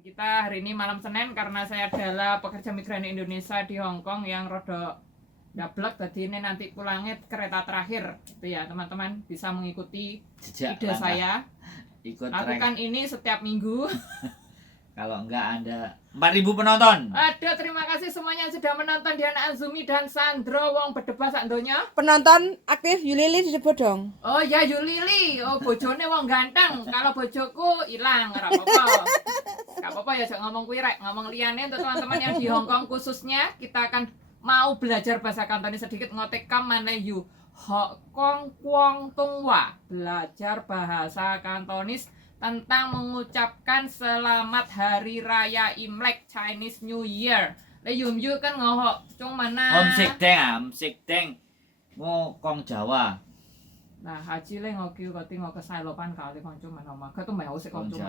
Kita hari ini malam Senin karena saya adalah pekerja migran Indonesia di Hong Kong yang rada gablek, jadi ini nanti pulangnya kereta terakhir itu ya teman-teman, bisa mengikuti ide saya lakukan ini setiap minggu. Kalau enggak Anda 4.000 penonton. Aduh, terima kasih semuanya yang sudah menonton Diana Azumi dan Sandro wong bedebah sak donya. Penonton aktif Yulili disebut dong. Oh ya Yulili, oh bojone wong ganteng. Kalau bojoku hilang, ora apa-apa. Gak apa-apa ya, jangan ngomong kuwi rek, ngomong liyane untuk teman-teman yang di Hong Kong khususnya, kita akan mau belajar bahasa Kantonis sedikit ngotekam mana yu. Hong Kong Kwong Tungwa, belajar bahasa Kantonis tentang mengucapkan selamat hari raya Imlek Chinese New Year. Le yum yu kan ngoho cung mana? Om sik deng. Ngokong Jawa. Nah, haji le ngoki koti ngok kesailopan kali konco mana oma. Ka tuh mau sik konco.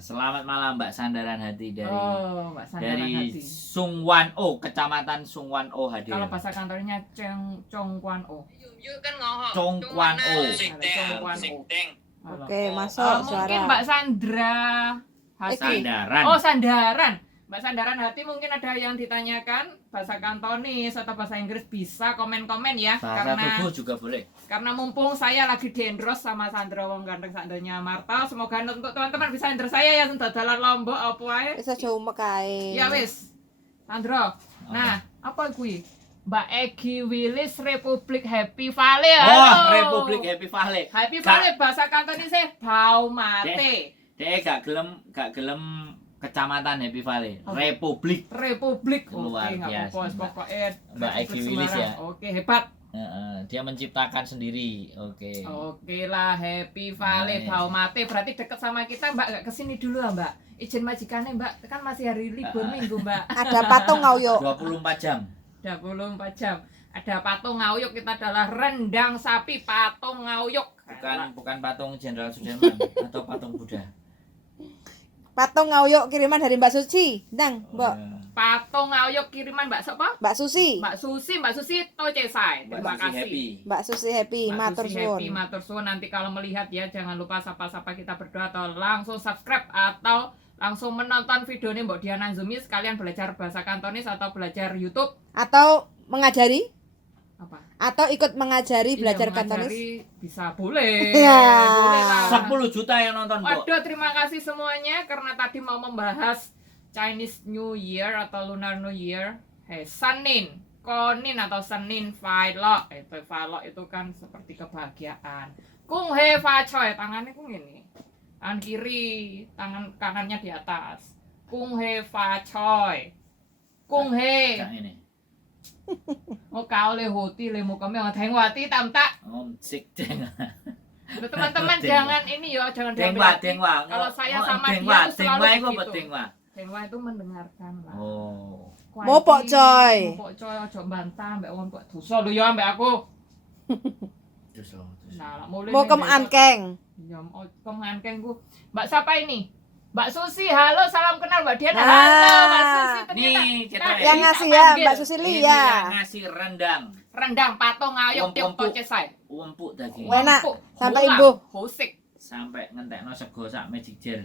Selamat malam Mbak Sandaran Hati dari Mbak Sandaran dari Hati. Sungwan O, Kecamatan Sungwan O hadir. Kalau bahasa kantornya Congkuan O. Yum yu kan ngoho. Congkuan O. Congkuan O. Halo. Oke, masuk Mungkin suara. Mbak Sandra Hati. Sandaran. Oh, Sandaran. Mbak Sandaran Hati mungkin ada yang ditanyakan bahasa Kantonis atau bahasa Inggris, bisa komen-komen ya. Bahasa tubuh juga boleh. Karena mumpung saya lagi diendros sama Sandra wong ganteng sakdonya Marta, semoga untuk teman-teman bisa endros saya ya dalan Lombok apa wae. Wis aja umek kae. Ya wis. Sandra. Nah, apa kuwi? Mbak Egi Willis Republik Happy Valley. Oh, Republik Happy Valley. Happy Valley bahasa Kantonisnya bau mate. Dek gak gelem Kecamatan Happy Valley. Republik. Republik. Luar Oke, nggak biasa, apa-apa. Pokoknya Mbak Republik Egi Willis Semarang. ya. Oke, hebat. Dia menciptakan sendiri. Oke. Oke lah, Happy Valley Nice. bau mate berarti deket sama kita. Mbak gak kesini dulu ya Mbak? Izin majikannya Mbak, kan masih hari libur minggu Mbak. Ada patung ngauyuk. 24 jam. 24 jam. Ada patung ngauyuk, kita adalah rendang sapi patung ngauyuk. Bukan patung Jenderal Sudirman atau patung Buddha. Patung ngauyuk kiriman dari Mbak Suci. Ndang, Mbak. Patung ngauyuk kiriman Mbak siapa? Mbak Susi. Mbak Susi Tocesai. Terima kasih. Mbak Susi happy, Mbak matur Susi happy, suwun. matur suwun. Nanti kalau melihat ya jangan lupa sapa-sapa kita berdoa atau langsung subscribe atau langsung menonton videonya Mbak Diana Azumi sekalian belajar bahasa Kantonis atau belajar YouTube Atau mengajari apa? atau ikut mengajari belajar Iya, Kantonis. mengajari bisa boleh. Ya. Boleh lah. 10 juta yang nonton, Bu. Waduh, terima kasih semuanya karena tadi mau membahas Chinese New Year atau Lunar New Year. Senin, Konin atau Senin Failok. Failok itu kan seperti kebahagiaan. Kung he fa choy, tangannya kung ini. Tangan kiri, tangan kanannya di atas. Kung he fa choy. Kung he. Yang ini. Oh kau le hoti le mau kami nggak wati tam tak. Om sik deng. Teman-teman jangan ini ya, jangan Dengwa. Kalau saya sama dia Dengwa, tuh selalu itu apa begitu. dengwa? Dengwa itu mendengarkan lah. Oh. Mopok, coy. Mopok coy, ojo bantah mbak wong kok dosa lho ya mbak aku. Terus loh. Nah, lah mulai Mau kem ankeng. Ya, kemangkeng ku. Mbak siapa ini? Mbak Susi, halo, salam kenal Mbak Diana. Nah. Halo, Mbak Susi ternyata. Nih, kita Tadi Yang tak ngasih ya panggil. Mbak Susili Ini ya. yang ngasih rendang. Rendang patung ayok tiok Empuk. tocesai. Empuk daging. Enak, sampai Hola, imbuh. Hosik. Sampai ngentekno sego sak magic jar.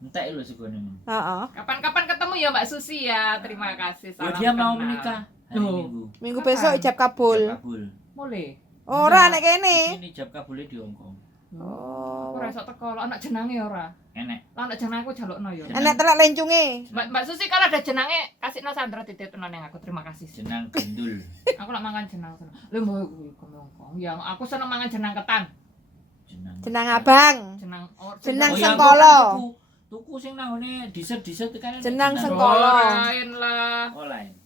Entek lho segone. Heeh. Kapan-kapan ketemu ya Mbak Susi ya. Terima kasih. Oh, Salam dia mau kenal. menikah hari Loh. Minggu. Minggu Kapan? besok ijab kabul. Ijab kabul. Boleh. Ora nek kene. Ini ijab kabulnya di Hong Kong. Oh. Aku rasa teko lo anak jenenge ora. Enek. Lo anak jenenge aku jalukno ya. Enek telak lencunge. Mbak Susi kalau ada jenenge kasih no Sandra titipno ning aku. Terima kasih. Jenang gendul. Aku nak mangan jenang seneng. Lho mbok kuwi kemongkong. Yang aku seneng mangan jenang ketan. Jenang. Jenang abang. Jenang Jenang Oh, sengkolo. Tuku sing nang ngene diset-diset kan. Jenang Oh, sengkolo. lain lah. Oh, lain.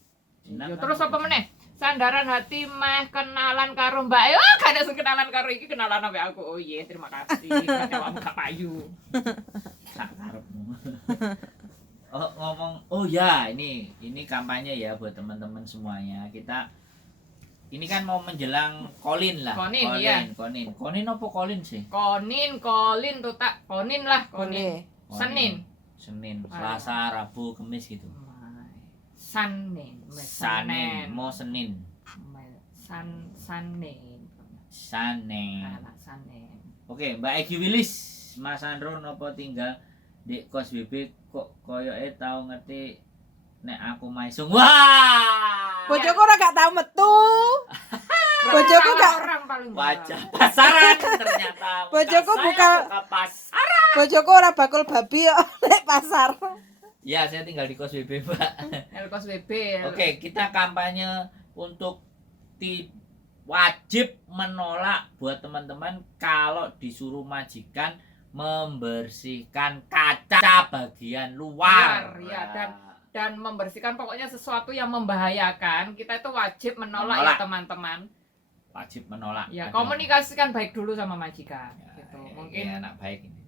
Jenang. Ya, kan terus apa jenang. meneh? Sandaran hati meh kenalan karo Mbak. Oh, gak ada sing kenalan karo iki, kenalan ambek aku. Oh iya, terima kasih. Kamu gak payu. Sak karepmu. Oh, ngomong. Oh ya, ini kampanye ya buat teman-teman semuanya. Kita ini kan mau menjelang Kolin lah. Konin, iya. Konin apa Kolin sih? Kolin tuh tak. Konin lah, Konin. Boleh. Senin. Senin, Selasa, Rabu, Kamis gitu. Senin. Senin, mau Senin. Senin. Senin. Senin. Oke, Mbak Egi Willis, Mas Andro nopo tinggal Di kos BB kok koyoke tau ngerti nek aku maisung. Wah. Bojoku ora gak tau metu. Bojoku gak orang paling Wajah pasaran ternyata. Bojoku Muka saya buka- muka pasar. bojoku ora bakul babi kok nek pasar. Ya, saya tinggal di kos BB, Mbak. Elkos WB. Oke, kita kampanye untuk wajib menolak buat teman-teman kalau disuruh majikan membersihkan kaca bagian luar. Luar, ya, dan membersihkan pokoknya sesuatu yang membahayakan, kita itu wajib menolak. Ya teman-teman. Wajib menolak. Ya, Aduh. komunikasikan baik dulu sama majikan. Ya, Gitu. ya, Mungkin ya, anak baik ini.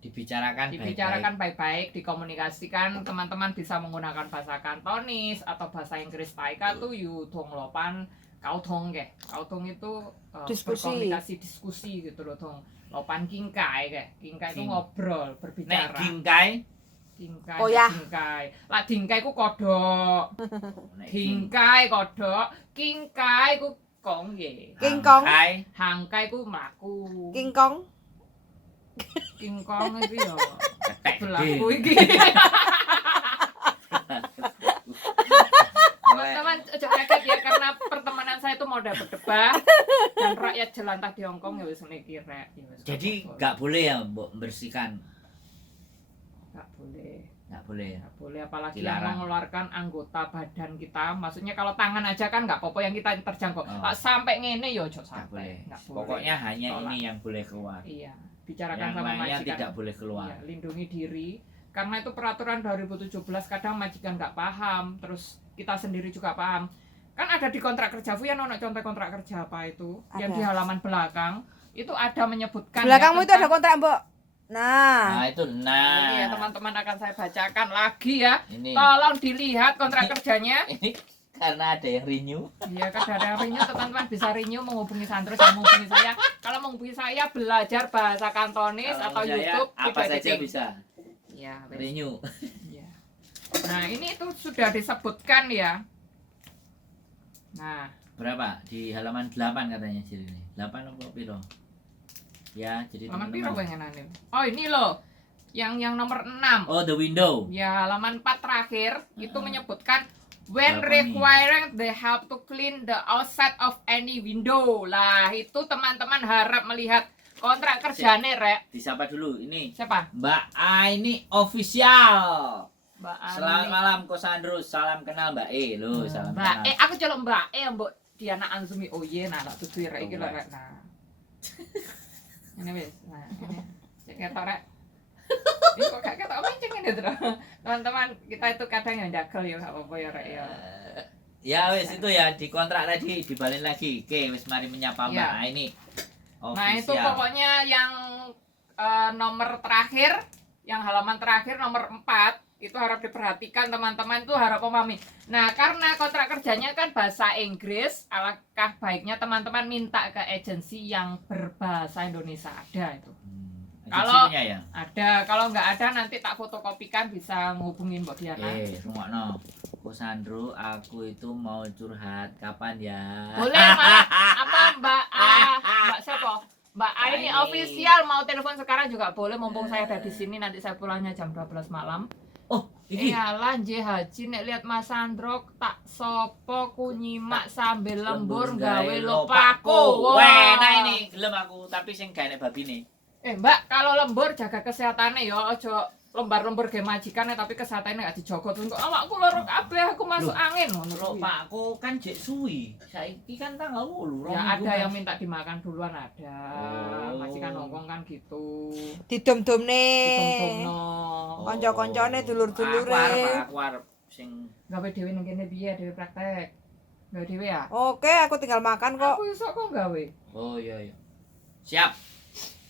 Dibicarakan dibicarakan baik-baik, dikomunikasikan, teman-teman bisa menggunakan bahasa Kantonis atau bahasa Inggris Taika tuh yudong lopan kautong ke. Kautong itu Diskusi. berkomunikasi diskusi gitu loh dong. Lopan kingkai ke. Kingkai itu ngobrol, Nek berbicara. gingkai, Kingkai, Oh ya. kingkai. Lah dingkai ku kodok. nek Dingkai kodok, kingkai ku kongge. Kingkong. hangkai, Hangkai ku mlaku. Kingkong. Kingkong iki yo ketek berlaku gede. iki. Teman-teman ojo kaget ya karena pertemanan saya itu modal berdebat dan rakyat jelantah di Hongkong ya wis ngene iki rek. Ya wis Jadi apa-apa. nggak boleh ya Mbok membersihkan. Nggak boleh. Nggak boleh ya. Nggak boleh apalagi Dilarang. yang mengeluarkan anggota badan kita. Maksudnya kalau tangan aja kan nggak apa-apa yang kita terjangkau. Oh. Lah, sampai ngene ya ojo Nggak sampai. boleh. Nggak boleh. Pokoknya hanya Tolak. ini yang boleh keluar. Iya, bicarakan Yang sama lainnya majikan. tidak boleh keluar. Iya, lindungi diri. Karena itu peraturan 2017 kadang majikan nggak paham, terus kita sendiri juga paham. Kan ada di kontrak kerja, Fu ya nono contoh kontrak kerja apa itu? Yang Ada. di halaman belakang itu ada menyebutkan Belakangmu ya, itu ada kontrak, Mbok. Nah, Nah itu Ini ya teman-teman akan saya bacakan lagi ya. ini Tolong dilihat kontrak kerjanya. ini karena ada yang renew. Iya, kalau ada yang renew, teman-teman bisa renew menghubungi Sandro sama menghubungi saya. Kalau menghubungi saya belajar bahasa Kantonis Kalau atau saya, YouTube apa video saja editing. bisa Iya, wes. renew. Iya. Nah, ini itu sudah disebutkan ya. Nah, Berapa? Di halaman 8 katanya jadi ini. 8 apa piro? Ya, jadi halaman piro teman-teman. pengenane? Oh, ini loh. Yang nomor 6. Oh, the window. Ya, halaman 4 terakhir itu menyebutkan when Berapa nih? requiring the help to clean the outside of any window. Lah, itu teman-teman harap melihat kontrak kerjane, Rek. Disapa dulu. Ini Siapa? Mbak A ini official. Mbak Ani. Selamat malam Kosandro, salam kenal Mbak E loh, salam Mbak kenal. aku celok Mbak Mbok Diana Anzumi. Oh iya, nah tak tutu rek iki lho Oh, rek. Nah. Ini wis. Nah, ini. Cek ketok rek. Ini kok gak ketok menceng ini terus. Teman-teman, kita itu kadang yang jagel ya gak apa-apa ya rek ya. Ya wes itu ya di kontrak tadi dibalik lagi. Oke, wes mari menyapa Mbak. Ya. Nah, ini Nah, itu official. pokoknya yang nomor terakhir, yang halaman terakhir nomor 4 itu harap diperhatikan teman-teman, itu harap memahami. Nah, karena kontrak kerjanya kan bahasa Inggris, alangkah baiknya teman-teman minta ke agensi yang berbahasa Indonesia. Ada itu. Kalau- Agensinya ya. Ada, kalau nggak ada nanti tak fotokopikan, bisa ngubungin Mbak Diana. Rungokno. Kosandro, aku itu mau curhat. Kapan ya? Boleh malah apa Mbak A, Mbak siapa? Mbak A ini Ini. official mau telepon sekarang juga boleh, mumpung saya ada di sini, nanti saya pulangnya jam 12 malam. Oh, ini Iyalah Nje Haji nek lihat Mas Sandro tak sopo ku nyimak sambil lembur gawe lupaku. Wah, nah ini gelem aku, tapi sing gak enek babine. Mbak, kalau lembur jaga kesehatannya ya, ojo lembar-lembur ge majikan tapi kesehatannya gak dijogo terus kok awakku loro kabeh aku masuk Loh, angin ngono Lho, kuwi. Pakku kan jek suwi. Saiki kan tanggal 8. Ya ada yang minta dimakan duluan ada. Oh. Majikan Hongkong kan gitu. didom-domne. Ditomtomno. Konco-koncone, dulur-dulure. Aku arep sing Gawe dhewe ning kene piye dhewe praktek. Gawe dhewe ya? Oke, aku tinggal makan kok. Aku iso kok gawe. Oh iya. Siap.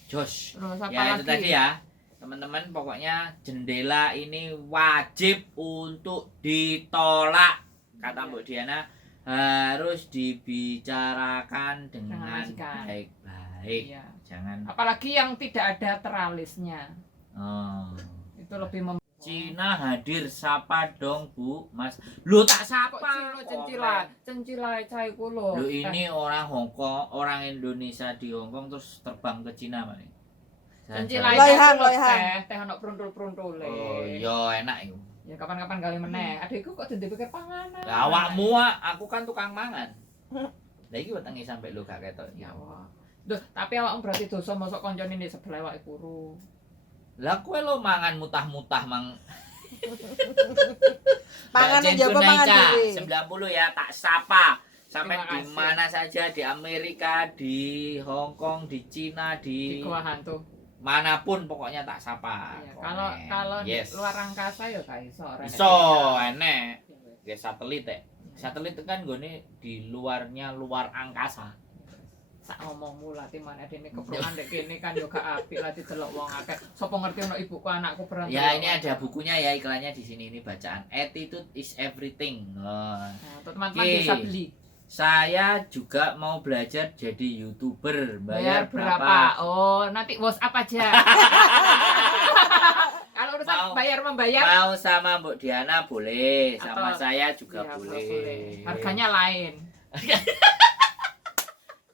Jos. Terus apa Ya lagi? itu tadi ya. Teman-teman pokoknya jendela ini wajib untuk ditolak. Kata Mbak Diana harus dibicarakan dengan majikan. baik-baik. Iya. Jangan Apalagi yang tidak ada teralisnya. oh. Itu lebih Cina hadir, sapa dong Bu, Mas. Lu tak sapa. kok Cina cencila cai kulo. Lu ini orang Hongkong, orang Indonesia di Hongkong terus terbang ke Cina Pak. Cencilai Loyang, itu loyang. teh ono pruntul-pruntule. Oh, yo enak iku. Ya kapan-kapan kali meneh. Adikku kok dadi pikir panganan. Lah awakmu aku kan tukang mangan. Lah iki wetenge sampe lu gak ketok. Ya Allah. Duh, tapi awakmu berarti dosa mosok koncone di sebelah awake kuru. Lah kowe lo mangan mutah-mutah mang. Pangan Mbak njaba mangan Jen dhewe. 90 ya tak sapa. Sampai Terima di kasih. mana saja di Amerika, di Hong Kong, di Cina, Di di gua hantu. manapun pokoknya tak sapa. Iya, Komen. kalau di yes. luar angkasa ya gak iso. ora enek Iso sinyal. enek. Kayak satelit ya. Satelit itu kan gone di luarnya luar angkasa. Sak ngomongmu lah timane dene keprukan dek kene kan yo gak apik lah didelok wong akeh. Sopo ngerti ono ibuku anakku berantem. Ya ini ada bukunya ya iklannya di sini ini bacaan. Attitude is everything. Oh. Nah, tuh teman-teman Oke. bisa beli. Saya juga mau belajar jadi YouTuber. Bayar berapa? Oh, nanti WhatsApp aja. Kalau urusan Mau. bayar membayar Mau sama Mbok Diana boleh, sama Atau- saya juga iya, boleh. Harganya lain.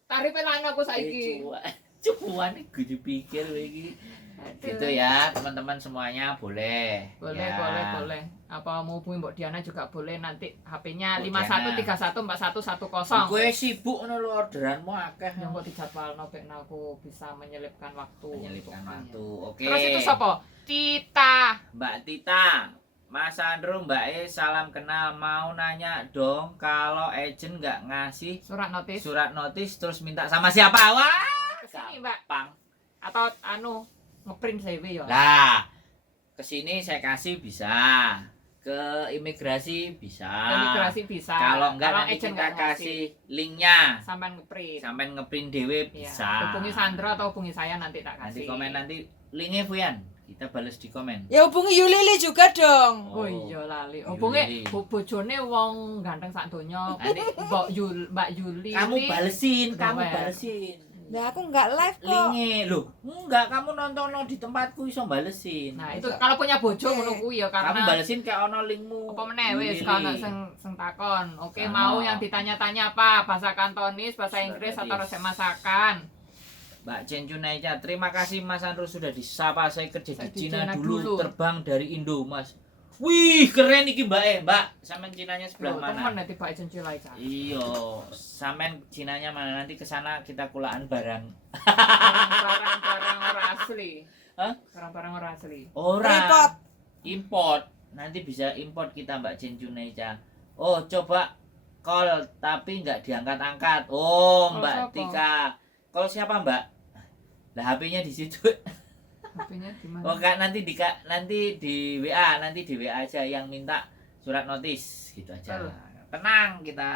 Tarifnya lain aku saiki. Cuan nih gue dipikir lagi. Gitu ya teman-teman semuanya boleh. Boleh, Ya. boleh. Apa mau hubungi Mbok Diana juga boleh nanti HP-nya Mbok 51314110. Gue sibuk ngono lho orderanmu akeh. Yang kok dijadwalno ben aku bisa menyelipkan waktu. Menyelipkan untuk waktu. kuliah. Oke. Terus itu siapa? Tita. Mbak Tita, Mas Andrew, Mbak salam kenal. Mau nanya dong kalau agent nggak ngasih Surat notis. surat notis terus minta sama siapa? Wah, Kesini, Mbak. gampang. Atau ngeprint CV ya. Lah, kesini saya kasih bisa, ke imigrasi bisa. Imigrasi bisa. Kalau enggak nanti agent kita nggak ngasih, kasih linknya, sampai ngeprint. sampai ngeprint dewe Iya. bisa. Hubungi Sandra atau hubungi saya nanti tak Nanti kasih. komen nanti linknya Fuyan, kita balas di komen. Ya hubungi Yulili juga dong. Oh iya lali. Yuli. Hubungi bojone wong ganteng sak donya. Nanti Mbak Yuli. kamu ini balesin, udah kamu aware. balesin. Nah, aku nggak live kok. Linknya, loh, enggak kamu nonton di tempatku iso balesin. Nah, itu kalau punya bojo ngono kuwi ya kamu karena balesin kayak ono linkmu. apa meneh wis Lili. kalau sing takon. Oke, Sama. mau yang ditanya-tanya apa? Bahasa Kantonis, bahasa Inggris atau resep masakan? Mbak Jen Junaica, terima kasih Mas Andrew sudah disapa. Saya kerja Saya di di Cina Cina dulu, dulu. terbang dari Indo, Mas. Wih, keren iki Mbak Mbak. Sampean Cinanya sebelah Loh, mana? temen nanti Pak Ejen Cilai kan. Iyo, sampean Cinanya mana? Nanti ke sana kita kulaan barang. Barang-barang orang asli. Hah? Barang-barang orang asli. Ora. Repot. Import. Nanti bisa import kita Mbak Jen Junaica. Oh, coba call tapi nggak diangkat-angkat. Oh, Call Mbak siapa? Tika. Call siapa, Mbak? Lah HP-nya di situ. HP-nya di mana? Oh kak nanti di WA aja yang minta surat notis gitu aja. Betul. Tenang kita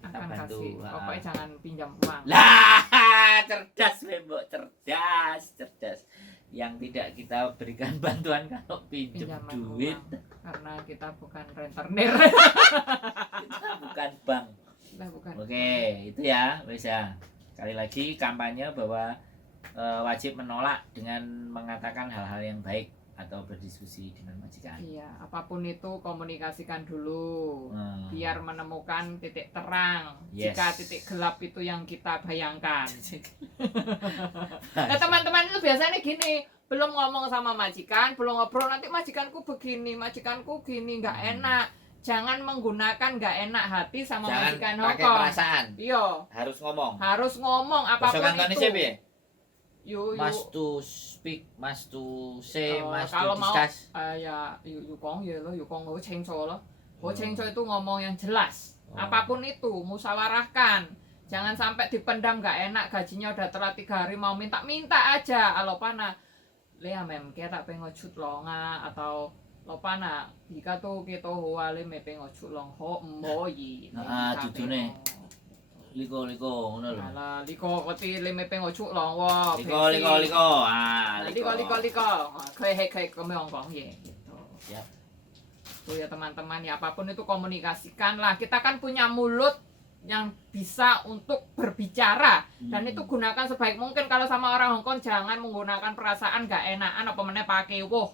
Akan bantu. kasih. Ah. Pokoknya jangan pinjam uang. Lah cerdas Mbok, cerdas. Yang tidak kita berikan bantuan kalau pinjam Pinjaman duit. uang. Karena kita bukan rentenir. Kita bukan bank. Kita bukan. Oke, itu ya, bisa. Sekali lagi kampanye bahwa wajib menolak dengan mengatakan hal-hal yang baik atau berdiskusi dengan majikan. Iya, apapun itu komunikasikan dulu. Hmm. Biar menemukan titik terang. Yes. Jika titik gelap itu yang kita bayangkan. Nah, teman-teman itu biasanya gini, belum ngomong sama majikan, belum ngobrol, nanti majikanku begini, majikanku gini, nggak enak. Jangan menggunakan nggak enak hati sama Jangan majikan pakai Hongkong. perasaan, Iya, harus ngomong. harus ngomong apapun Bahasa Kantonis itu. ya? Yu, Mas to speak, mas to say, mas to kalau mau discuss. ya yu kong ya lo, yu kong ho cheng cho lo. Ho Oh. cheng cho itu ngomong yang jelas. Oh. Apapun itu, musawarahkan. Jangan sampai dipendam nggak enak, gajinya udah telat 3 hari mau minta aja. Alo pana, lea mem kita tak pengocut longa atau lo pana, jika tuh kita huale me pengocut long ho moyi. Judulnya. Liko, ngono lho. Alah, liko koti leme pengocut long wo. Liko. Ah, Liko. Kayak kami Hongkong ya. Gitu. Siap. Tuh ya teman-teman ya apapun itu komunikasikan lah. Kita kan punya mulut yang bisa untuk berbicara dan itu gunakan sebaik mungkin. Kalau sama orang Hongkong jangan menggunakan perasaan gak enakan apa meneh pakai woh.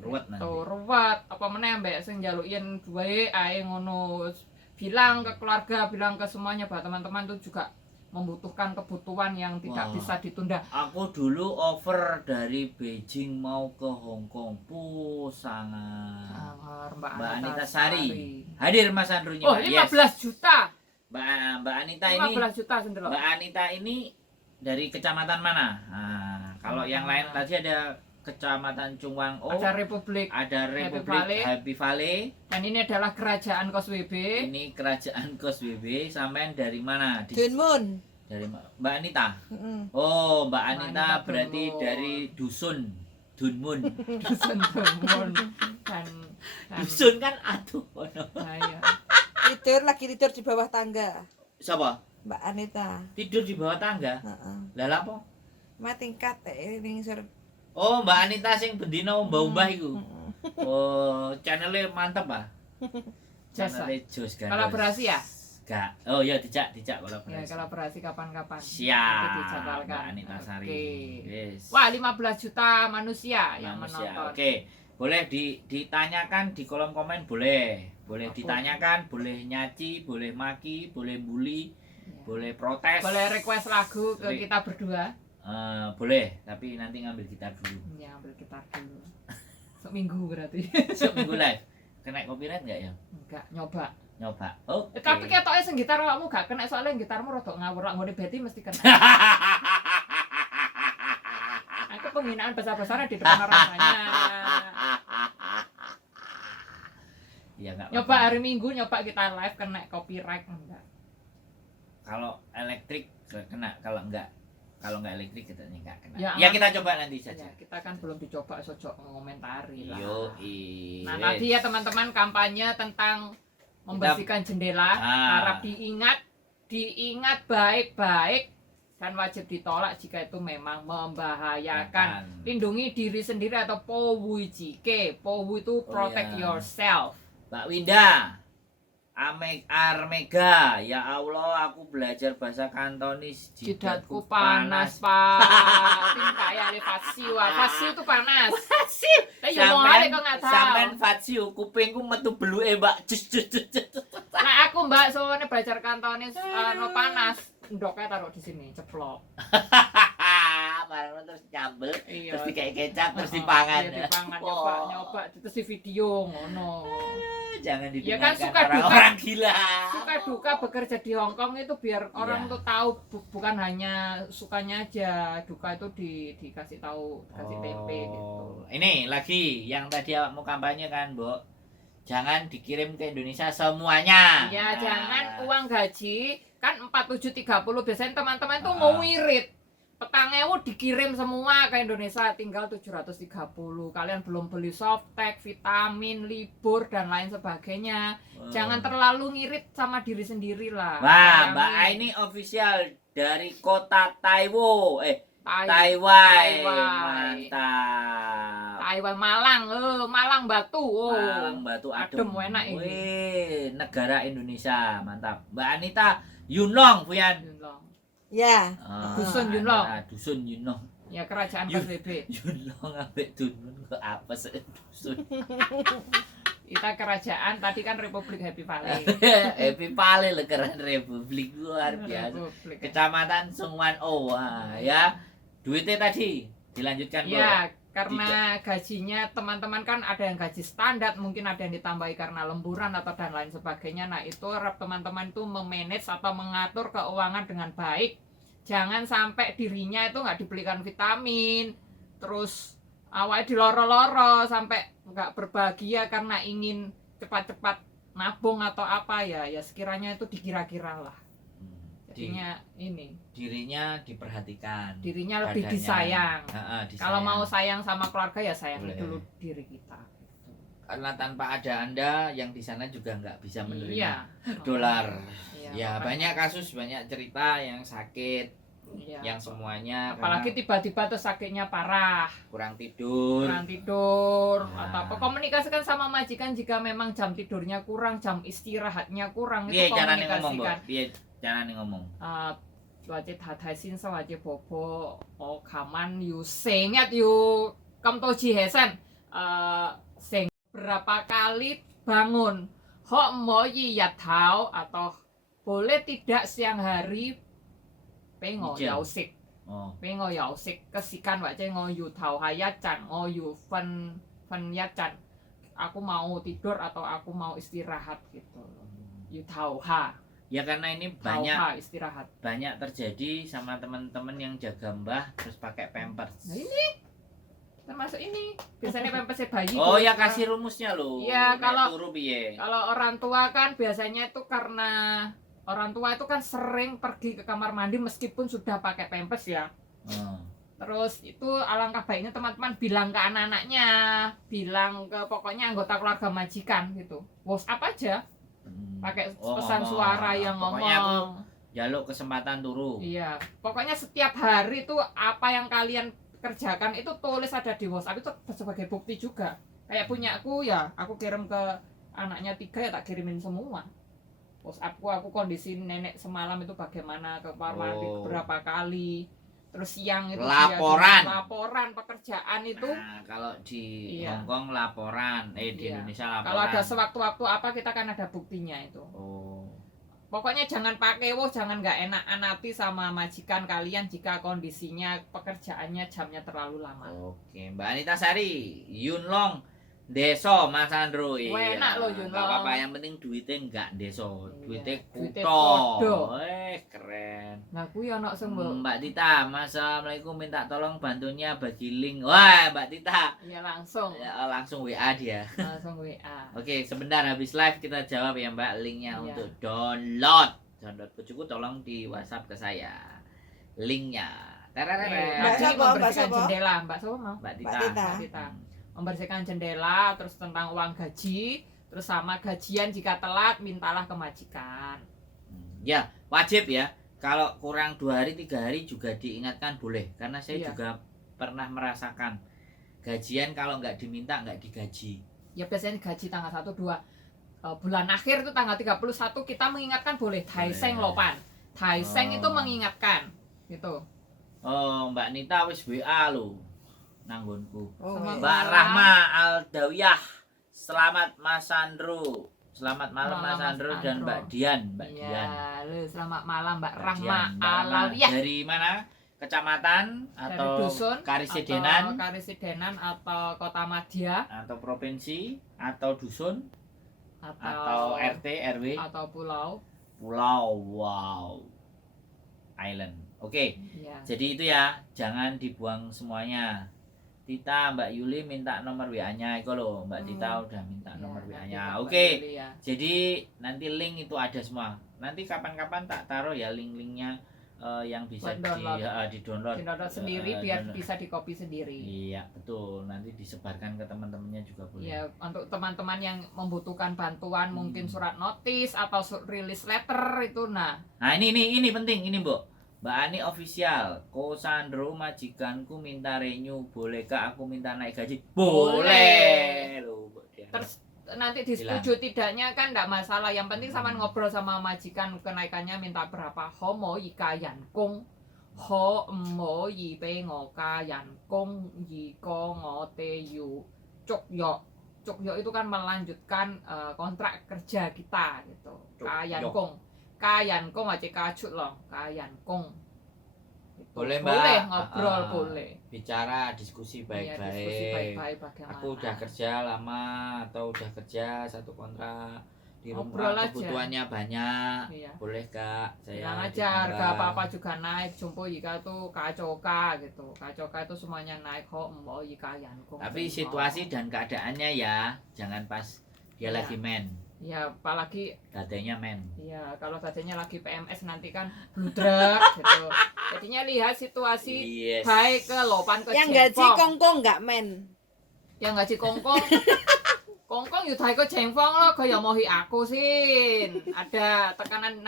Ruwet nanti. Tuh ruwet apa meneh mbak sing njalukin duwe ae ngono. Bilang ke keluarga, bilang ke semuanya bahwa teman-teman tuh juga membutuhkan kebutuhan yang tidak Wah. bisa ditunda. Aku dulu over dari Beijing mau ke Hong Kong. Sangat. Sangar Mbak Mbak Anita Anita Sari. Sari. Hadir Mas Andrunya. Oh, Pak. 15 juta. Mbak Anita ini 15 juta sendelok. Mbak Anita ini dari kecamatan mana? Nah, kalau yang lain Mana? tadi ada Kecamatan Cungwang O, Ada Republik ada Happy Republik Valley. Happy Valley. dan ini adalah kerajaan Kos WB. Ini kerajaan Kos WB. Sampean dari mana? Dunmun. Dari Mbak Anita. Heeh. Oh, Mbak Mbak Anita Anita berarti Dunmun. dari dusun Dunmun. Dusun Dunmun dan Dusun kan aduh. nah, iya. Lagi tidur di bawah tangga. Siapa? Mbak Anita. Tidur di bawah tangga. Heeh. Lah apa? Ma tingkat ning sur. Oh, Mbak Anita sing bendino umbah-umbah iku. Heeh. Oh, channelnya mantep ah. Jasa. Channelnya jos kan. Kolaborasi ya? Gak. Oh iya dijak Ya, kolaborasi. kolaborasi kapan-kapan. Siap. Nanti dijadwalkan. Mbak Anita Sari. Oke. Yes. Wah, 15 juta manusia yang Manusia. menonton. Oke. Boleh ditanyakan di kolom komen boleh. Boleh Apa? ditanyakan, boleh nyaci, boleh maki, boleh bully, Ya. boleh protes. Boleh request lagu ke Boleh. kita berdua. Boleh, tapi nanti ngambil gitar dulu. Ya, ambil gitar dulu. Seminggu berarti. Seminggu live. Kena copyright enggak ya? Enggak, nyoba. Nyoba. Oke. Tapi ketoknya sing gitar awakmu gak kena soalnya gitarmu rada ngawur lak ngene Betty mesti kena. Aku penghinaan besar-besaran di depan orang banyak. Ya enggak Nyoba hari Minggu nyoba kita live kena copyright enggak. Kalau elektrik kena, kalau enggak elektrik kita enggak kena. Ya, Ya, kita coba nanti saja. Ya, kita kan belum dicoba sojok mengomentari lah. Yo, Nah, tadi ya teman-teman kampanye tentang membersihkan jendela, harap diingat baik-baik dan wajib ditolak jika itu memang membahayakan. Lindungi diri sendiri atau powu jike. Powu itu protect ya. yourself. Mbak Winda, Armega, ya Allah aku belajar bahasa Kantonis. Jidatku panas, Pak. Tim kayak Fasiu. Fasiu itu panas. Fasiu. Tapi yo mau kok nggak tahu. Sampean Fasiu, kupingku metu beluke, Mbak. Jus. Nah, aku Mbak soalnya belajar Kantonis no panas. Ndoknya taruh di sini, ceplok. Barang terus nyambel, Iya. terus dikei kecap, terus dipangan. Iya, dipangan Wah. nyoba terus di video ngono. Jangan Ya kan, didengarkan suka duka. orang-orang gila. Suka duka bekerja di Hong Kong itu biar orang Iya. tuh tahu bukan hanya sukanya aja, duka itu dikasih tahu, dikasih tempe gitu. Ini lagi yang tadi mau kampanye kan, Bu. Jangan dikirim ke Indonesia semuanya. Ya, Nah. jangan uang gaji kan 4730 biasanya teman-teman tuh Ah. mau ngirit. Petang dikirim semua ke Indonesia, tinggal 730. Kalian belum beli softtek, vitamin, libur dan lain sebagainya. Jangan terlalu ngirit sama diri sendiri lah. Wah, Mbak Bayangin. Aini official dari kota Taiwo. Taiwan. Taiwan. Mantap. Taiwan Malang, Malang Batu. Oh. Malang Batu adem. Adem, enak ini. Wih, negara Indonesia, mantap. Mbak Anita Yunlong, Fuyan. Yunlong. Ya. Dusun Yunlong. Dusun Yunlong. Ya kerajaan Yun- KSBB. Yunlong ambek Dunun kok apa sih dusun? Kita kerajaan tadi kan Republik Happy Valley. Happy Valley le keren Republik luar biasa. Republik. Kecamatan Sungwan O. Wah, ya. Duitnya tadi dilanjutkan, Bu. Ya, karena gajinya teman-teman kan ada yang gaji standar, mungkin ada yang ditambahi karena lemburan atau dan lain sebagainya. Nah, itu harap teman-teman itu memanage atau mengatur keuangan dengan baik. Jangan sampai dirinya itu nggak dibelikan vitamin, terus awalnya diloro-loro sampai nggak berbahagia karena ingin cepat-cepat nabung atau apa ya. Ya sekiranya itu dikira-kira lah. Jadinya ini Dirinya diperhatikan. dirinya lebih Badannya. disayang. Disayang. Kalau mau sayang sama keluarga ya sayangi Boleh. dulu diri kita. Karena tanpa ada Anda yang di sana juga nggak bisa menerima Iya. dolar. Iya, Ya, makanya. banyak kasus, banyak cerita yang sakit, Iya. yang semuanya Apalagi karena tiba-tiba tuh sakitnya parah, kurang tidur. kurang tidur, Nah. atau apa. Komunikasikan sama majikan jika memang jam tidurnya kurang, jam istirahatnya kurang, Piye itu carane ngomong, Bu? komunikasikan. Piye carane ngomong? Wajib hatai sinsa wajib bobo oh kaman you sengat you kamtoji hesen sing berapa kali bangun hok moyi ya tahu atau boleh tidak siang hari 俾我 Nickel 有食， Oh. 俾我有食嘅時間，或者我要唞下一陣，我要瞓一陣, aku mau tidur atau aku mau istirahat gitu, 要唞下 Ya karena ini 唞 banyak 下 istirahat. terjadi sama teman-teman yang jaga mbah terus pakai pampers. Nah ini termasuk ini biasanya pampers bayi Oh tuh. ya kasih rumusnya loh. Iya, Nek kalau- turu piye? Kalau orang tua kan biasanya itu karena orang tua itu kan sering pergi ke kamar mandi meskipun sudah pakai pampers ya. Oh. Terus itu alangkah baiknya teman-teman bilang ke anak-anaknya, bilang ke pokoknya anggota keluarga majikan gitu. WhatsApp aja, pakai pesan ngomong. suara yang Pokoknya aku ngomong. jaluk kesempatan turu. Iya, pokoknya setiap hari itu apa yang kalian kerjakan itu tulis ada di WhatsApp, itu sebagai bukti juga. Kayak punyaku ya, aku kirim ke anaknya 3 ya tak kirimin semua. WhatsAppku, aku kondisi nenek semalam itu bagaimana, ke kamar mandi Oh. berapa kali. Terus siang itu Laporan. laporan pekerjaan itu. Nah, kalau di Iya. Hongkong laporan, di Iya. Indonesia laporan. Kalau ada sewaktu-waktu apa kita kan ada buktinya itu. Oh. Pokoknya jangan pakai jangan nggak enak-anati sama majikan kalian jika kondisinya pekerjaannya jamnya terlalu lama. Oke, Mbak Anita Sari, Yunlong Deso Mas Andro. Enak loh, Yunlong. Gak apa-apa, yang penting duitnya enggak deso, Iya, duitnya duitnya kuto. podo. Keren. Nah, kuwi ana sing mbok. Mbak Tita, Assalamualaikum, minta tolong bantunya bagi link. Wah, Mbak Tita. Ya langsung. Ya, langsung WA dia. Langsung WA. Oke, sebentar habis live kita jawab ya Mbak, linknya Iya. untuk download bujuku tolong di WhatsApp ke saya linknya. Tereret. Mbak Tadi siapa? Mbak membersihkan siapa? jendela, Mbak siapa mau? Mbak Mbak Tita. Tita. Mbak Tita. Membersihkan jendela, terus tentang uang gaji, terus sama gajian jika telat mintalah ke majikan. Ya wajib ya, kalau kurang 2 hari 3 hari juga diingatkan boleh, karena saya Iya. juga pernah merasakan gajian kalau nggak diminta nggak digaji. Ya biasanya gaji tanggal 1 2 bulan akhir itu tanggal 31 kita mengingatkan boleh. Taiseng lopan. Taiseng Oh. itu mengingatkan gitu. Oh Mbak Nita wis WA lo nanggonku. Oh, Sama iya. Mbak Rahma Aldawiyah, selamat Mas Sandro. Selamat malam Malam, Mas Mas Sandro dan Andro. Mbak Dian. Mbak Dian. Iya, lu selamat malam Mbak Mbak Rahma Dian, Mbak Rahma. Alawiyah. Dari mana? Kecamatan Dari atau dusun Karisidenan atau Karisidenan atau Kota Madya atau provinsi atau dusun atau atau RT RW atau pulau. pulau. Wow, island. Oke, Iya. jadi itu ya, jangan dibuang semuanya. Tita, Mbak Yuli minta nomor WA-nya itu loh. Mbak Tita udah minta Iya, nomor nanti WA-nya. Mbak Oke. Yuli ya. Jadi nanti link itu ada semua. Nanti kapan-kapan tak taruh ya link-linknya yang bisa Buat download. di-download. Di-download sendiri biar download. bisa di-copy sendiri. Iya, betul. Nanti disebarkan ke teman-temannya juga boleh. Ya, untuk teman-teman yang membutuhkan bantuan mungkin surat notis atau release letter itu nah. Nah, ini penting ini, Mbok. Mbak Ani official, Ko Sandro majikanku minta renew, bolehkah aku minta naik gaji? Boleh. Loh, Mbok Dian. Terus nanti disetujui tidaknya kan enggak masalah. Yang penting sama ngobrol sama majikan kenaikannya minta berapa. Ho mo yi ka yan kong. Ho mo yi pe ngo ka yan kong yi ko ngo te yu cuk yo. Cuk yo itu kan melanjutkan kontrak kerja kita gitu. Cuk Ka yan yo. kong. Ka yan kong aja kacut loh. Ka yan kong. Gitu. Boleh, Mbak. Boleh ngobrol boleh. Bicara diskusi Iya, baik-baik. diskusi baik-baik bagaimana. Aku udah kerja lama atau udah kerja satu kontrak di Ngobrol rumah, aja. kebutuhannya banyak. Iya. Boleh Kak, saya Bilang aja ditambah. harga apa-apa juga naik. Jumbo Yika tuh kacoka gitu. Kacoka itu semuanya naik kok. Mbok Yika Yankung. Tapi situasi dan keadaannya ya, jangan pas dia Iya. lagi men, Ya apalagi dadanya men. ya kalau tadinya lagi PMS nanti kan bludrak gitu. Jadinya lihat situasi Yes. baik ke lopan ke Yang gaji jengfong. kongkong nggak men. Yang gaji kongkong. Kongkong yo dai ke jengfong lo kaya mohi aku sin. Ada tekanan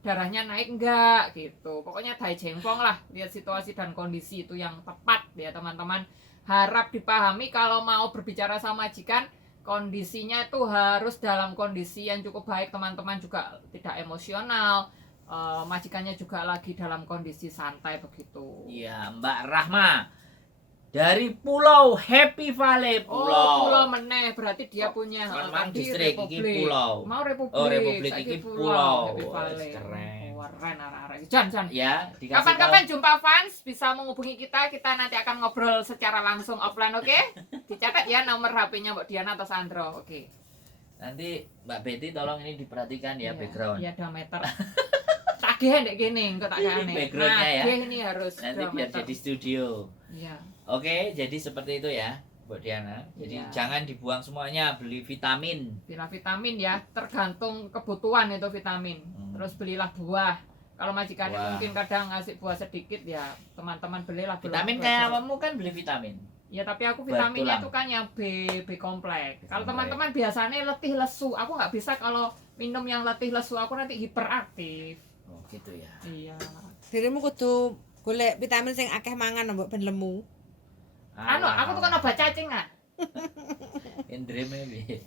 darahnya naik enggak gitu. Pokoknya dai jengfong lah. Lihat situasi dan kondisi itu yang tepat ya teman-teman. Harap dipahami kalau mau berbicara sama majikan kondisinya itu harus dalam kondisi yang cukup baik, teman-teman juga tidak emosional, majikannya juga lagi dalam kondisi santai begitu. Iya, Mbak Rahma dari Pulau Happy Valley. Pulau meneh berarti dia punya Memang tadi distrik iki pulau. Mau republik. Oh, republik saiki iki pulau. Happy Oh, Valley. keren. Keren arek-arek. Jan. Ya, dikasih Kapan-kapan jumpa fans bisa menghubungi kita nanti akan ngobrol secara langsung offline, oke? Dicatat ya nomor HP-nya Mbak Diana atau Sandro, oke. Nanti Mbak Betty tolong ini diperhatikan ya background. Iya, diameter. Tak geh ndek kene, engko tak gane. Backgroundnya ya. Geh ini harus Nanti biar diameter. jadi studio. Iya. Oke, jadi seperti itu ya, Mbak Diana. Jadi Iya. jangan dibuang semuanya, beli vitamin. Vitamin ya, tergantung kebutuhan itu vitamin. Terus belilah buah. Kalau majikannya Buah. mungkin kadang ngasih buah sedikit ya, teman-teman belilah buah. Vitamin buah kayak jeruk. kamu kan beli vitamin. Ya tapi aku Buat vitaminnya tulang. itu kan yang B kompleks. Kalau kompleks. teman-teman biasanya letih lesu, aku nggak bisa kalau minum yang letih lesu, aku nanti hiperaktif. Oh, gitu ya. Iya. Dirimu kudu golek vitamin sing akeh mangan mbok ben lemu. Anu, aku tuh kan obat cacing ah. Indre maybe.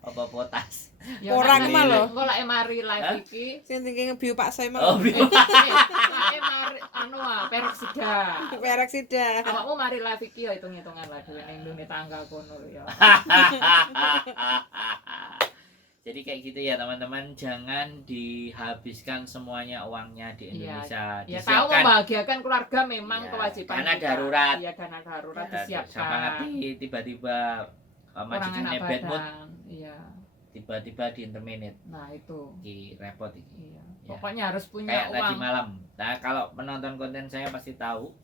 Apa potas? Ya, Orang nanti mah lho. engko lek mari live iki. Sing tinggi ngebiu Pak Soe Oh, mau. Mari anu peroksida. Peroksida. Awakmu mari live iki ya hitung-hitungan lah duwe ning duwe tangga kono lho ya. Jadi kayak gitu ya teman-teman, jangan dihabiskan semuanya uangnya di Indonesia. Ya tahu membahagiakan keluarga memang Iya, kewajiban dana kita. darurat. Iya, dana darurat Siapa disiapkan. ngerti tiba-tiba Orang majikannya enak bad mood, badan. Iya. tiba-tiba di interminate, Nah, itu. di repot ini. Iya. Ya. Pokoknya harus punya Kayak tadi uang. malam. Nah, kalau menonton konten saya pasti tahu.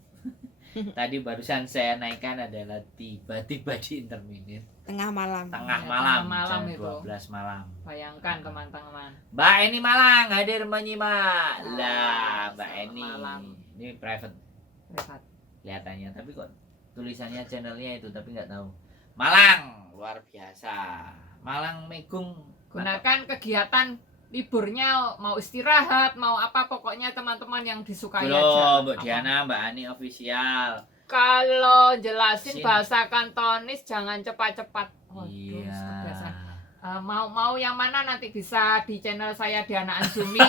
Tadi barusan saya naikkan adalah tiba-tiba di interminate Tengah malam. tengah Ya, malam, tengah malam jam itu. 12 malam. Bayangkan teman-teman. Mbak Eni Malang hadir menyimak. Ah, Lah, Mbak selamat Eni. malam. Ini private Rehat. kelihatannya, tapi kok tulisannya channelnya itu tapi nggak tahu. Malang, luar biasa. Malang Megung. Gunakan kegiatan liburnya mau istirahat, mau apa pokoknya teman-teman yang disukai aja. Belum, Mbak Apa? Diana, Mbak Ani official. Kalau jelasin Sin. bahasa Kantonis jangan cepat-cepat. Waduh, Iya. kebiasaan. Mau yang mana nanti bisa di channel saya Diana Anzumi,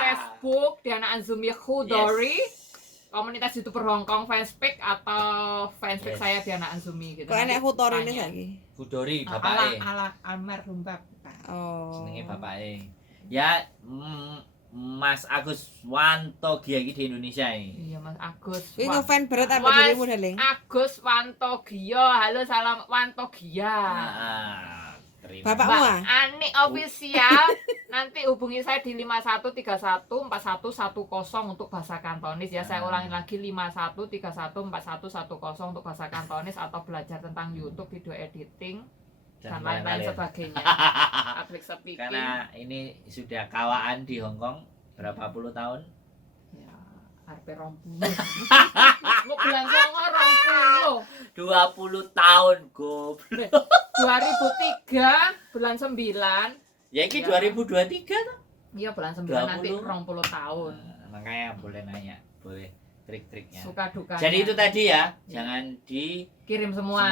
Facebook Diana Anzumi Khudori, komunitas YouTuber Hongkong fanspage atau fanspage Yes. saya Diana Anzumi gitu. Kok enek hutor ini tanya. saiki. Budori ala bapake. ala almarhum bapak. Oh. Jenenge bapake. Ya, Mas Agus Wantogia iki di Indonesia ini. Iya Mas Agus. Kuwi Wah, ngefan berat apa Mas dirimu Daling? Agus Wantogio. Halo salam Wantogio. Terima. Bapakmu Mbak ah? Ani official nanti hubungi saya di 51314110 untuk bahasa Kantonis ya. Saya ulangi lagi 51314110 untuk bahasa Kantonis atau belajar tentang YouTube, video editing dan lain-lain sebagainya. Public speaking. Karena ini sudah kawaan di Hong Kong berapa puluh tahun? Ya, arep 20. Mau bulan songo 20. 20 tahun, goblok. 2003 bulan 9. Ya ini Ya. 2023 tuh. Iya bulan 9 nanti 20. 20 tahun. Makanya boleh nanya, boleh trik-triknya. Suka dukanya. Jadi itu tadi ya, Ya. jangan di Kirim semua.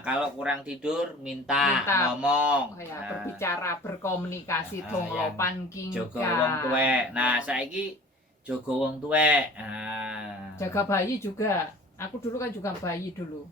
Kalau kurang tidur minta, Minta. ngomong. Oh ya, Nah, berbicara, berkomunikasi, Ah, donglopan jogo kingka. wong tuwek. Nah, saiki jogo wong tuwek. Nah. Jaga bayi juga. Aku dulu kan juga bayi dulu.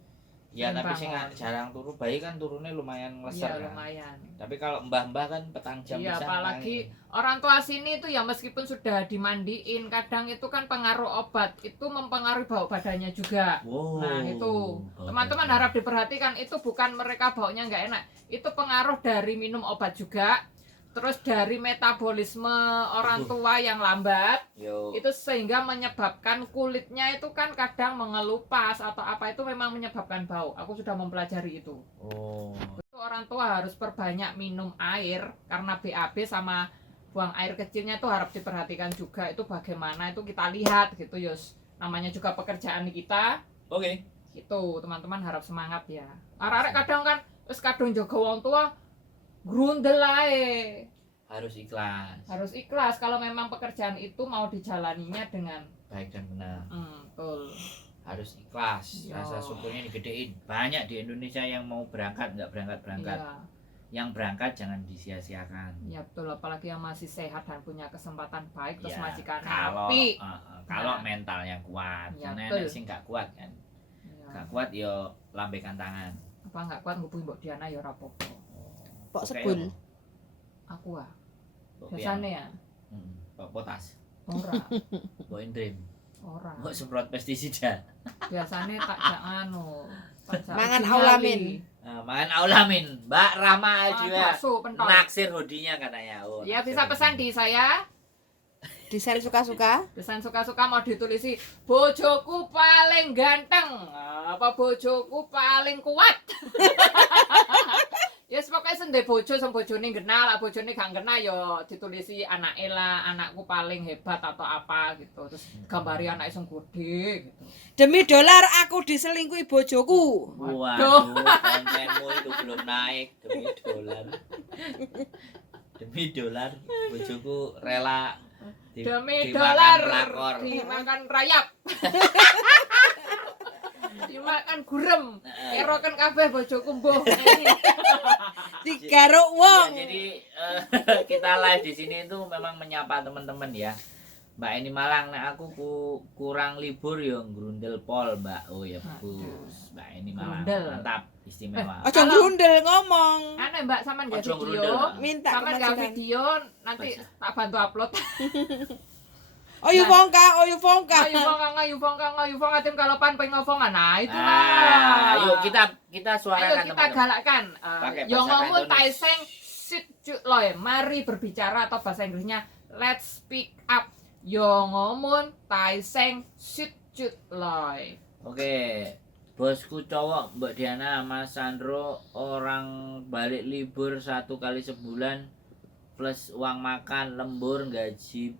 Ya, Sering tapi sing bangun. jarang turu, bayi kan turunnya lumayan Iya ngeser kan. lumayan. Tapi kalau mbah-mbah kan petang jam Iya pisan apalagi paling. orang tua sini itu ya meskipun sudah dimandiin, kadang itu kan pengaruh obat itu mempengaruhi bau badannya juga. Wow. Nah itu Bau teman-teman badan. harap diperhatikan, itu bukan mereka baunya nggak enak, itu pengaruh dari minum obat juga, terus dari metabolisme orang tua yang lambat, Yo. itu sehingga menyebabkan kulitnya itu kan kadang mengelupas atau apa, itu memang menyebabkan bau. Aku sudah mempelajari itu. Oh. Itu orang tua harus perbanyak minum air karena BAB sama buang air kecilnya itu harap diperhatikan juga. Itu bagaimana itu kita lihat gitu Yus. Namanya juga pekerjaan kita. Oke. Gitu teman-teman harap semangat ya. Arek-arek kadang kan wis kadung jaga wong tua grundel ae. Harus ikhlas. Harus ikhlas kalau memang pekerjaan itu mau dijalaninya dengan Baik dan benar. betul. Harus ikhlas. Yo. Rasa syukurnya digedein. Banyak di Indonesia yang mau berangkat nggak berangkat. Iya, Yang berangkat jangan disia-siakan. ya betul apalagi yang masih sehat dan punya kesempatan baik terus Ya, majikannya kalau api. kalau Nah. mentalnya kuat. Ya, Karena betul. nek sing nggak kuat kan. Ya. Nggak kuat yo lambaikan tangan. Apa nggak kuat ngubungi Mbok Diana ya ora apa-apa. Pok Oke, sebul. apa? Aku ah Mbok biasanya ya Potas. Ora, Mbok Indrim. ora. Mbok semprot pestisida. Biasane tak jak anu. tak jak Mangan uji aulamin. nyali. Mangan aulamin. Mbak Rama juga Bakso pentol. naksir hodinya katanya. Oh, Ya naksir bisa pesan hodinya. di saya. Desain suka-suka. Pesan suka-suka mau ditulisi bojoku paling ganteng apa bojoku paling kuat. Ya yes, pokoknya sendiri bojo sama bojone ngena lah, bojone gak ngena ya ditulisi anake lah, anakku paling hebat atau apa gitu. Terus gambari anake sing gede gitu. Demi dolar aku diselingkuhi bojoku. Waduh, kontenmu itu belum naik demi dolar. Demi dolar, bojoku rela Demi dimakan dolar pelakor. dimakan rayap. Dimakan gurem. Eroken kabeh bojoku mbuh. Digaruk Ya, wong. jadi kita live di sini itu memang menyapa teman-teman ya. Mbak ini Malang, nah aku kurang libur yo grundel pol, Mbak. Oh ya bagus. Mbak ini Malang. Grundel. Mantap, istimewa. Ojo grundel ngomong. Anu Mbak sampean nggak Ojo video. ngerundel. Minta Sampean nggak kemajikan. video nanti tak bantu upload. Oyu Fongka, Oyu Fongka. Ayo Fongka tim kalapan pengen ngofongan. Nah, itu Ayo kita Ayo suarakan kita teman-teman. galakkan. Pakai Yo bahasa ngomong Kantonis. Taiseng sit cu loy. Mari berbicara atau bahasa Inggrisnya let's speak up. Yo ngomong Taiseng sit cu loy. Oke. Bosku cowok Mbak Diana, Mas Sandro orang balik libur 1 kali sebulan plus uang makan lembur gaji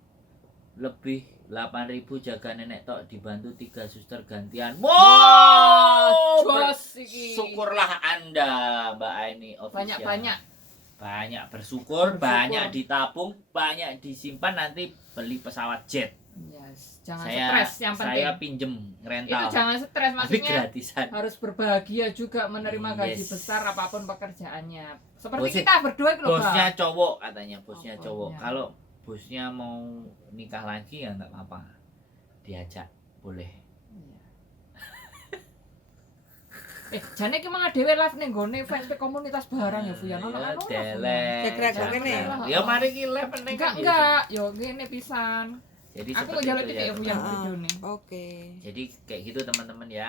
lebih 8.000 jaga nenek tok dibantu 3 suster gantian. Wow, Jos iki. syukurlah Anda Mbak Aini official. Banyak bersyukur, banyak ditabung, banyak disimpan, nanti beli pesawat jet. Yes, jangan Saya stres yang penting. saya pinjem Itu rental. jangan stres Tapi maksudnya. gratisan. Harus berbahagia juga menerima gaji Yes. besar apapun pekerjaannya. Seperti Bosnya- kita berdua itu loh, Bosnya Bang. cowok katanya, bosnya Oh, cowok. bosnya. Kalau bosnya mau nikah lagi ya enggak apa-apa. Diajak boleh. Jane ki mang dhewe live ning gone fanspage komunitas barang ya Bu ya. Ono anu. Cekrek kok kene. Ya mari ki live penting kan. Enggak, yo ngene pisan. Jadi Aku seperti ngejaluk itu titik ya Bu teman-teman. yang Ah. videone. Oke. Jadi kayak gitu teman-teman ya.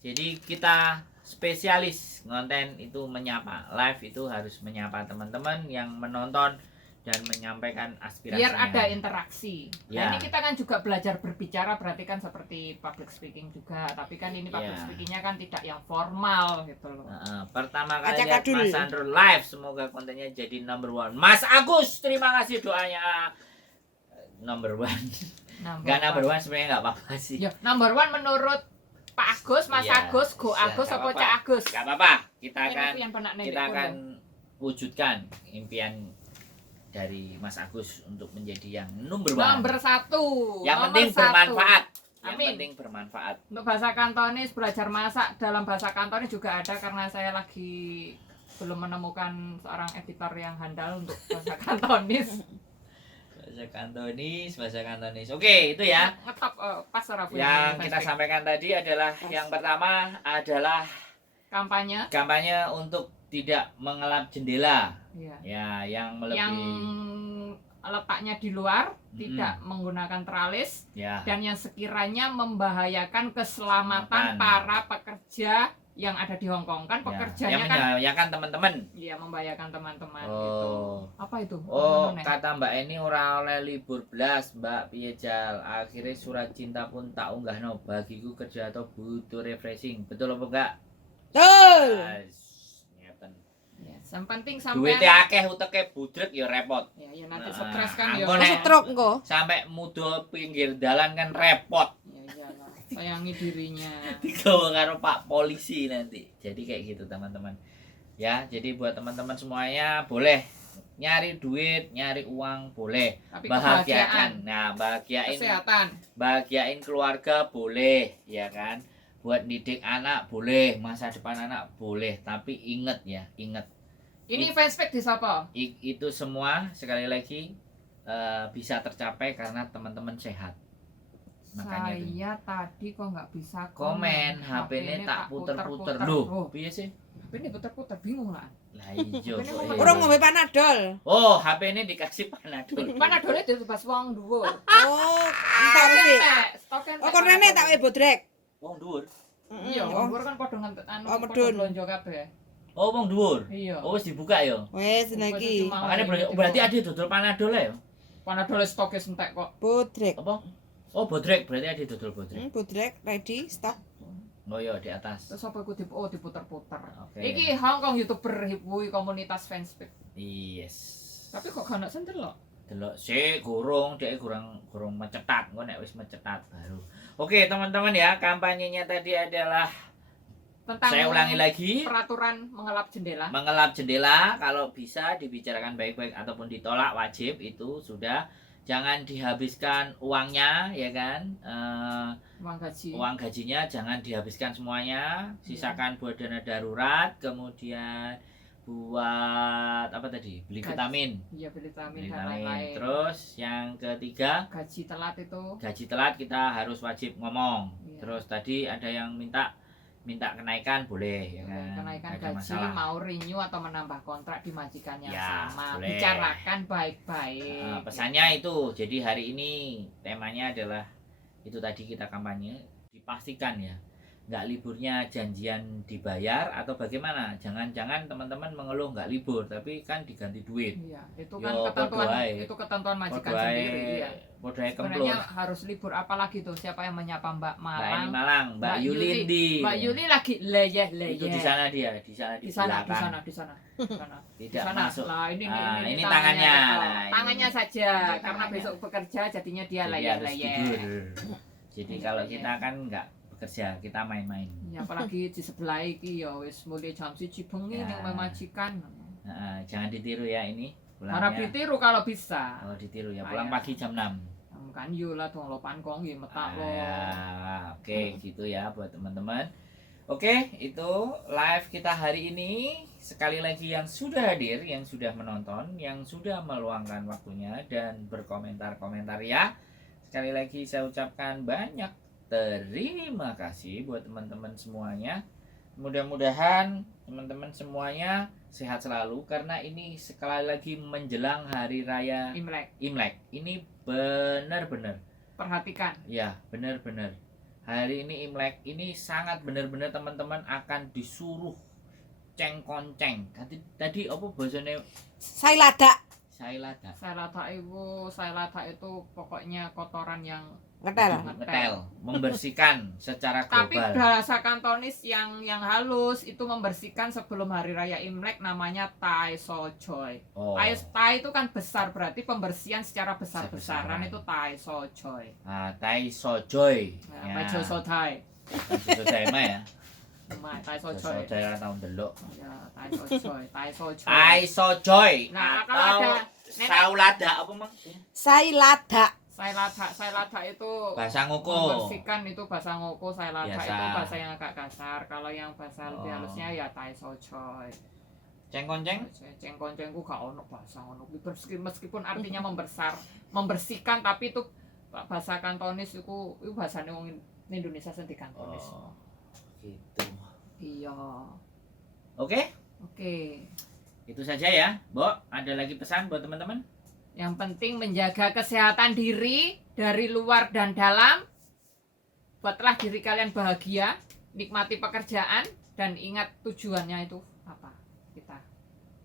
Jadi kita spesialis konten itu menyapa. Live itu harus menyapa teman-teman yang menonton dan menyampaikan aspirasinya. Biar ada interaksi. Ya. Nah, ini kita kan juga belajar berbicara berarti kan seperti public speaking juga, tapi kan ini public Ya. speakingnya kan tidak yang formal gitu loh. Pertama kali lihat Acak-adul. Mas Sandro live, semoga kontennya jadi number one. Mas Agus, terima kasih doanya. Number one. Gak number one sebenarnya nggak apa-apa sih. Ya, number one menurut Pak Agus, Mas Iya, Agus, Go bisa, Agus, nggak apa apa-apa. Cak Agus? Gak apa-apa. Kita Ini akan aku yang pernah nengok kita pun, akan wujudkan impian dari Mas Agus untuk menjadi yang number one. Nomor satu. Yang Nomor penting satu. bermanfaat. Yang Amin. penting bermanfaat. Untuk bahasa Kantonis, belajar masak dalam bahasa Kantonis juga ada karena saya lagi belum menemukan seorang editor yang handal untuk bahasa Kantonis. Bahasa Kantonis. Oke, itu ya. Ngetop pas ora Bu, Yang kita Facebook. sampaikan tadi adalah yang pertama adalah kampanye kampanye untuk tidak mengelap jendela. ya. Ya, yang Yang melebihi letaknya di luar, tidak menggunakan teralis ya. dan yang sekiranya membahayakan keselamatan Makan. para pekerja yang ada di Hong Kong. Kan Yang pekerjanya kan membahayakan teman-teman. iya membahayakan teman-teman Oh. gitu. Apa itu? Oh, Apa meneh? kata Mbak ini ora oleh libur belas, Mbak piye jal. Akhirnya surat cinta pun tak unggahno. Bagiku kerja atau butuh refreshing. Betul apa enggak? Betul. Ngeten. Yes, yang penting Duitnya sampai akeh uteke budrek ya repot. ya nanti Nah, stres kan ya. ampun, Masuk truk engko. Sampai mudo pinggir dalan kan repot. Ya iyalah, sayangi dirinya. Digawa karo Pak Polisi nanti. Jadi kayak gitu teman-teman. Ya, jadi buat teman-teman semuanya boleh nyari duit, nyari uang boleh. Tapi Bahagiakan. kebahagiaan, Nah, bahagiain kesehatan. bahagiain keluarga boleh, ya kan? Buat didik anak boleh, masa depan anak boleh, tapi inget ya, inget Ini fanspage di siapa? itu semua sekali lagi bisa tercapai karena teman-teman sehat. Makanya itu. Saya tadi kok nggak bisa Komen HP-nya tak puter-puter. Loh, piye sih? HP ini putar-putar bingung lah. Lah iya. Ini kok mau iya. Urung ngombe Panadol. Oh, HP ini dikasih panadol. Panadolnya ditebas wong dhuwur. Oh, entar sih. Stok entek. Oh, kornene tak wae bodrek. Wong dhuwur. Iya, Oh, wong dhuwur kan padha ngentet anu. Oh, padha medun. blonjo kabeh. Oh, wong dhuwur. Iya. Oh, wis dibuka ya. wes niki. Cuma- Makanya berarti ada dodol panadol ya. Panadol stoknya entek kok. Bodrek. Apa? Oh, bodrek, berarti ada dodol bodrek. Bodrek ready stop. Oh iya, di atas. Terus apa iku diputer-puter. Oke. Iki Hong Kong YouTuber hibui komunitas fanspage. Yes. Tapi kok gak nak sendel loh. Delok sik gurung, dhek gurung mencetat. Engko nek wis mencetat baru. Oke, teman-teman ya, kampanyenya tadi adalah Tentang saya ulangi lagi. peraturan mengelap jendela. Mengelap jendela kalau bisa dibicarakan baik-baik ataupun ditolak wajib itu sudah. Jangan dihabiskan uangnya ya kan. Uang gaji. Uang gajinya jangan dihabiskan semuanya, sisakan buat dana darurat, kemudian buat apa tadi, beli Gaji. vitamin, Iya, vitamin beli dan vitamin. lain-lain. Terus yang ketiga, Gaji telat itu. gaji telat kita harus wajib ngomong. Iya. Terus tadi ada yang minta kenaikan boleh ya kan, Kenaikan nggak ada gaji, masalah. mau renew atau menambah kontrak di majikan yang Ya, sama. boleh. Bicarakan baik-baik. Pesannya itu, jadi hari ini temanya adalah itu tadi kita kampanye, dipastikan ya nggak liburnya janjian dibayar atau bagaimana. Jangan-jangan teman-teman mengeluh nggak libur tapi kan diganti duit. Iya, itu Yo, kan ketentuan podo ae. itu ketentuan majikan Podo ae- sendiri. Iya. podo ae kemplur. Sebenarnya harus libur, apalagi tuh siapa yang menyapa Mbak Mbak Eni Malang? Malang, Mbak Yulindi. Mbak Yuli lagi leyeh. Itu di sana dia, di sana di sana, di belakang. sana, di sana. Di sana. Di Tidak sana. masuk. Lah ini Ini tangannya. Oh, Nah, ini. tangannya saja Ini karena tangannya. besok bekerja jadinya dia Jadi harus leyeh-leyeh. tidur. Jadi Iya, kalau iya. kita kan nggak bekerja, kita main-main. Ya, apalagi di sebelah iki ya wis mulai jam 1 bengi Ya. ning majikan. Jangan ditiru ya ini. Harap Pulangnya ditiru kalau bisa. kalau ditiru ya pulang Ayo. pagi jam 6. Kan yo lah dong lopan kong nggih metak lo. Oke, gitu ya buat teman-teman. Oke, itu live kita hari ini. Sekali lagi yang sudah hadir, yang sudah menonton, yang sudah meluangkan waktunya dan berkomentar-komentar ya. Sekali lagi saya ucapkan banyak terima kasih buat teman-teman semuanya. Mudah-mudahan teman-teman semuanya sehat selalu karena ini sekali lagi menjelang hari raya Imlek, Imlek. Ini benar-benar perhatikan. ya, benar-benar. Hari ini Imlek ini sangat benar-benar teman-teman akan disuruh cengkonceng. Tadi apa bahasanya? Sailada. Sailada. Sailata itu pokoknya kotoran yang Ngetel. Ngetel, membersihkan secara tapi global. bahasa kantonis yang halus itu membersihkan sebelum hari raya Imlek namanya Tai Sojoy. Oh. Tai itu kan besar, berarti pembersihan secara besar-besaran Besar-besaran. itu Tai Sojoy. Tai Sojoy. Ya, Tai Sojoy. Sojoy mah ya. Tai Sojoy. Sojoy ora tau ndelok. Ya, Tai Sojoy, Tai Sojoy. Tai Sojoy. Nah, kalau atau ada nenek- saulada apa mang? Sailada. Sailada itu Bahasa ngoko. membersihkan, itu bahasa ngoko. Sailada Biasa. itu bahasa yang agak kasar. Kalau yang bahasa lebih Oh. halusnya ya Tai Sojoy. Cengkonceng. Cengkoncengku gak ono bahasa ngono. Meskipun artinya membersihkan, tapi itu bahasa kantonis itu bahasane wong Indonesia sing dikantonis. Oh. Gitu. Iya. Oke, Oke. itu saja ya. Mbok, ada lagi pesan buat teman-teman? Yang penting menjaga kesehatan diri dari luar dan dalam. Buatlah diri kalian bahagia, nikmati pekerjaan, dan ingat tujuannya itu apa. Kita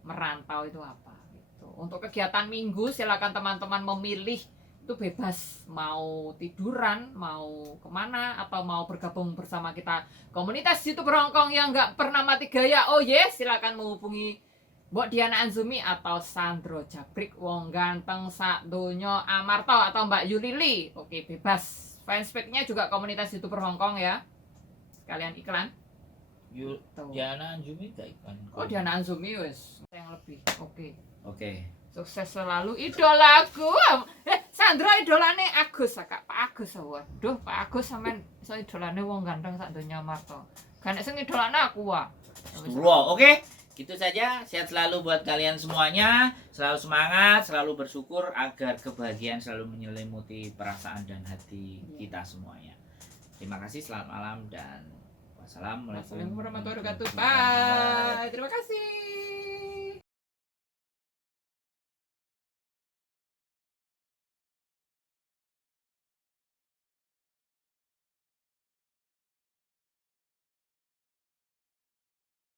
merantau itu apa gitu. Untuk kegiatan minggu silakan teman-teman memilih, itu bebas mau tiduran, mau kemana, atau mau bergabung bersama kita komunitas YouTuber Hongkong yang nggak pernah mati gaya. Oh yes, silakan menghubungi Mbok Diana Anzumi atau Sandro Jabrik wong ganteng sak donya Amarto atau Mbak Yulili. Oke, bebas. Fanspage-nya juga komunitas YouTuber Hongkong ya. Kalian iklan. Yuk, Tuh. Diana Anjumi gak iklan. Oh, Diana Anzumi wis yang lebih. Oke. Oke. Sukses selalu idolaku. Sandro idolane Agus, Kak. Pak Agus. Waduh, Pak Agus sampean iso idolane wong ganteng sak donya Amarto. Kan nek sing idolane aku ah. Wow, oke. Gitu saja, sehat selalu buat kalian semuanya. Selalu semangat, selalu bersyukur agar kebahagiaan selalu menyelimuti perasaan dan hati kita semuanya. Terima kasih, selamat malam dan Assalamualaikum Assalamualaikum warahmatullahi wabarakatuh. Bye. Terima